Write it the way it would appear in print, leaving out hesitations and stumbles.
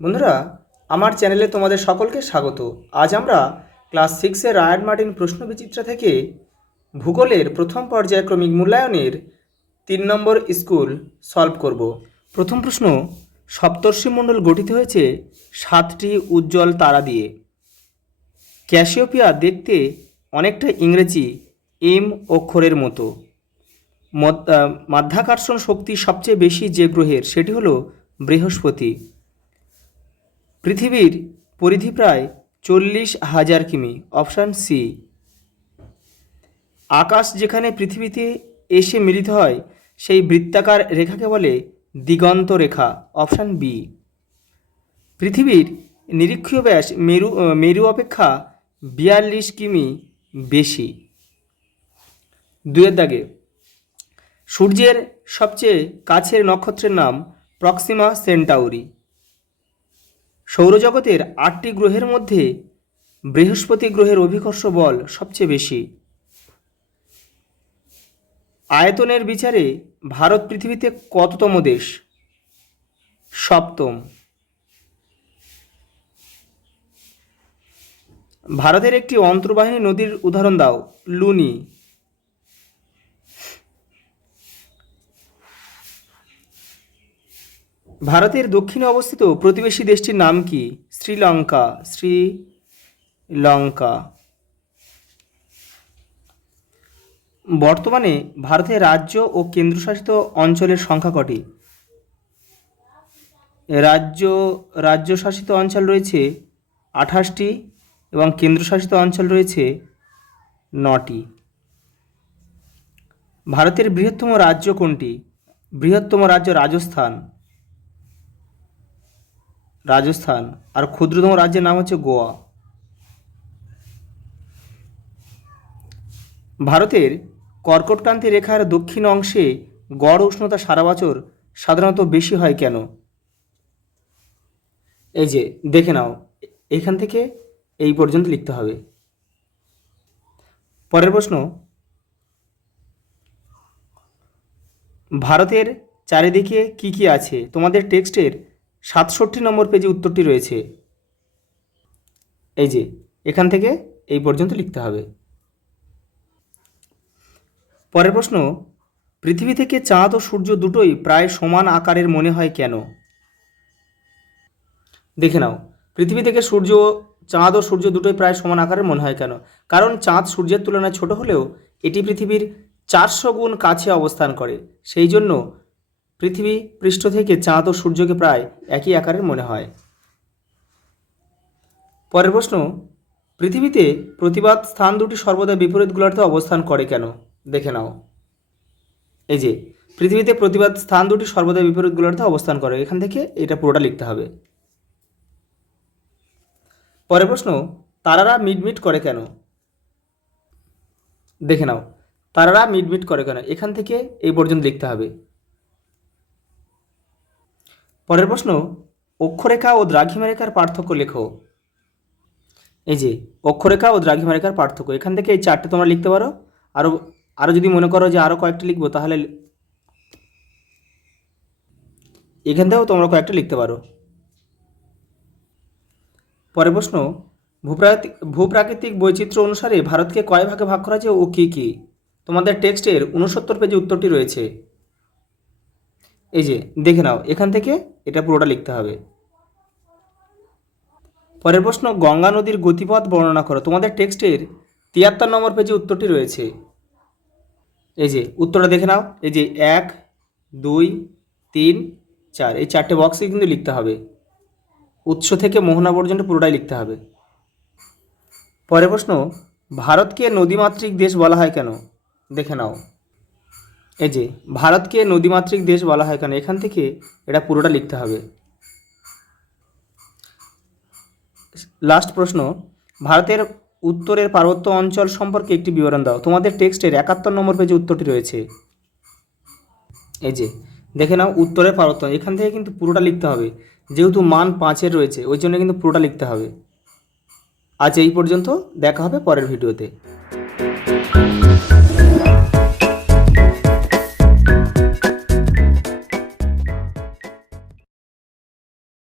বন্ধুরা, আমার চ্যানেলে তোমাদের সকলকে স্বাগত। আজ আমরা ক্লাস 6-এর রায়ান মার্টিন প্রশ্নবিচিত্রা থেকে ভূগোলের প্রথম পর্যায়ক্রমিক মূল্যায়নের 3 নম্বর স্কুল সলভ করব। প্রথম প্রশ্ন, সপ্তর্ষিমণ্ডল গঠিত হয়েছে 7টি উজ্জ্বল তারা দিয়ে। ক্যাসিওপিয়া দেখতে অনেকটা ইংরেজি এম অক্ষরের মতো। মাধ্যাকর্ষণ শক্তি সবচেয়ে বেশি যে গ্রহের সেটি হলো বৃহস্পতি। পৃথিবীর পরিধি প্রায় 40,000 কিমি, অপশান সি। আকাশ যেখানে পৃথিবীতে এসে মিলিত হয় সেই বৃত্তাকার রেখাকে বলে দিগন্ত রেখা, অপশান বি। পৃথিবীর নিরীক্ষীয় ব্যাস মেরু অপেক্ষা 42 কিমি বেশি। 2 দাগে, সূর্যের সবচেয়ে কাছের নক্ষত্রের নাম প্রক্সিমা সেন্টাউরি। সৌরজগতের 8টি গ্রহের মধ্যে বৃহস্পতি গ্রহের অভিকর্ষ বল সবচেয়ে বেশি। আয়তনের বিচারে ভারত পৃথিবীতে কততম দেশ? 7ম। ভারতের একটি অন্তর্বাহিনী নদীর উদাহরণ দাও। লুনি। ভারতের দক্ষিণে অবস্থিত প্রতিবেশী দেশটির নাম কি? শ্রীলঙ্কা। শ্রীলঙ্কা। বর্তমানে ভারতের রাজ্য ও কেন্দ্রশাসিত অঞ্চলের সংখ্যা কটি? রাজ্যশাসিত অঞ্চল রয়েছে 28টি এবং কেন্দ্রশাসিত অঞ্চল রয়েছে 9টি। ভারতের বৃহত্তম রাজ্য কোনটি? বৃহত্তম রাজ্য রাজস্থান। আর ক্ষুদ্রতম রাজ্যের নাম হচ্ছে গোয়া। ভারতের কর্কটক্রান্তি রেখার দক্ষিণ অংশে গড় উষ্ণতা সারা বছর সাধারণত বেশি হয় কেন? এই যে দেখে নাও, এখান থেকে এই পর্যন্ত লিখতে হবে। পরের প্রশ্ন, ভারতের চারিদিকে কি কি আছে? তোমাদের টেক্সটের 67 নম্বর পেজে উত্তরটি রয়েছে। এই যে এখান থেকে এই পর্যন্ত লিখতে হবে। পরের প্রশ্ন, পৃথিবী থেকে চাঁদ ও সূর্য দুটোই প্রায় সমান আকারের মনে হয় কেন? দেখে নাও, পৃথিবী থেকে চাঁদ ও সূর্য দুটোই প্রায় সমান আকারের মনে হয় কেন? কারণ চাঁদ সূর্যের তুলনায় ছোট হলেও এটি পৃথিবীর 400 গুণ কাছে অবস্থান করে। সেই জন্য পৃথিবী পৃষ্ঠ থেকে চাঁদ ও সূর্যকে প্রায় একই আকারের মনে হয়। পরের প্রশ্ন, পৃথিবীতে প্রতিবাদ স্থান দুটি সর্বদা বিপরীত গোলার্ধে অবস্থান করে কেন? দেখে নাও, এই যে পৃথিবীতে প্রতিবাদ স্থান দুটি সর্বদা বিপরীত গোলার্ধে অবস্থান করে, এখান থেকে এটা পুরোটা লিখতে হবে। পরের প্রশ্ন, তারারা মিটমিট করে কেন? দেখে নাও, তারারা মিটমিট করে কেন? এখান থেকে এই পর্যন্ত লিখতে হবে। পরের প্রশ্ন, অক্ষরেখা ও দ্রাঘিমা রেখার পার্থক্য লেখো। এই যে অক্ষরেখা ও দ্রাঘিমা রেখার পার্থক্য, এখান থেকে এই 4টে তোমরা লিখতে পারো। আরও যদি মনে করো যে আরও কয়েকটা লিখবো, তাহলে এখান থেকেও তোমরা কয়েকটা লিখতে পারো। পরের প্রশ্ন, ভূপ্রাকৃতিক বৈচিত্র্য অনুসারে ভারতকে কয় ভাগে ভাগ করা হয়েছে ও কী কী? তোমাদের টেক্সটের 69 পেজে উত্তরটি রয়েছে। এই যে দেখে নাও, এখান থেকে এটা পুরোটা লিখতে হবে। পরের প্রশ্ন, গঙ্গা নদীর গতিপথ বর্ণনা করো। তোমাদের টেক্সটের 73 নম্বর পেজে উত্তরটি রয়েছে। এই যে উত্তরটা দেখে নাও, এই যে 1, 2, 3, 4 এই 4টে বক্সে কিন্তু লিখতে হবে। উৎস থেকে মোহনা পর্যন্ত পুরোটাই লিখতে হবে। পরের প্রশ্ন, ভারতকে নদীমাতৃক দেশ বলা হয় কেন? দেখে নাও, এই যে ভারতকে নদীমাতৃক দেশ বলা হয় কেন? এখান থেকে এটা পুরোটা লিখতে হবে। লাস্ট প্রশ্ন, ভারতের উত্তরের পার্বত্য অঞ্চল সম্পর্কে একটি বিবরণ দাও। তোমাদের টেক্সটের 71 নম্বর পেজে উত্তরটি রয়েছে। এই যে দেখে নাও, উত্তরের পার্বত্য, এখান থেকে কিন্তু পুরোটা লিখতে হবে। যেহেতু মান 5-এর রয়েছে, ওই জন্য কিন্তু পুরোটা লিখতে হবে। আজ এই পর্যন্ত, দেখা হবে পরের ভিডিওতে।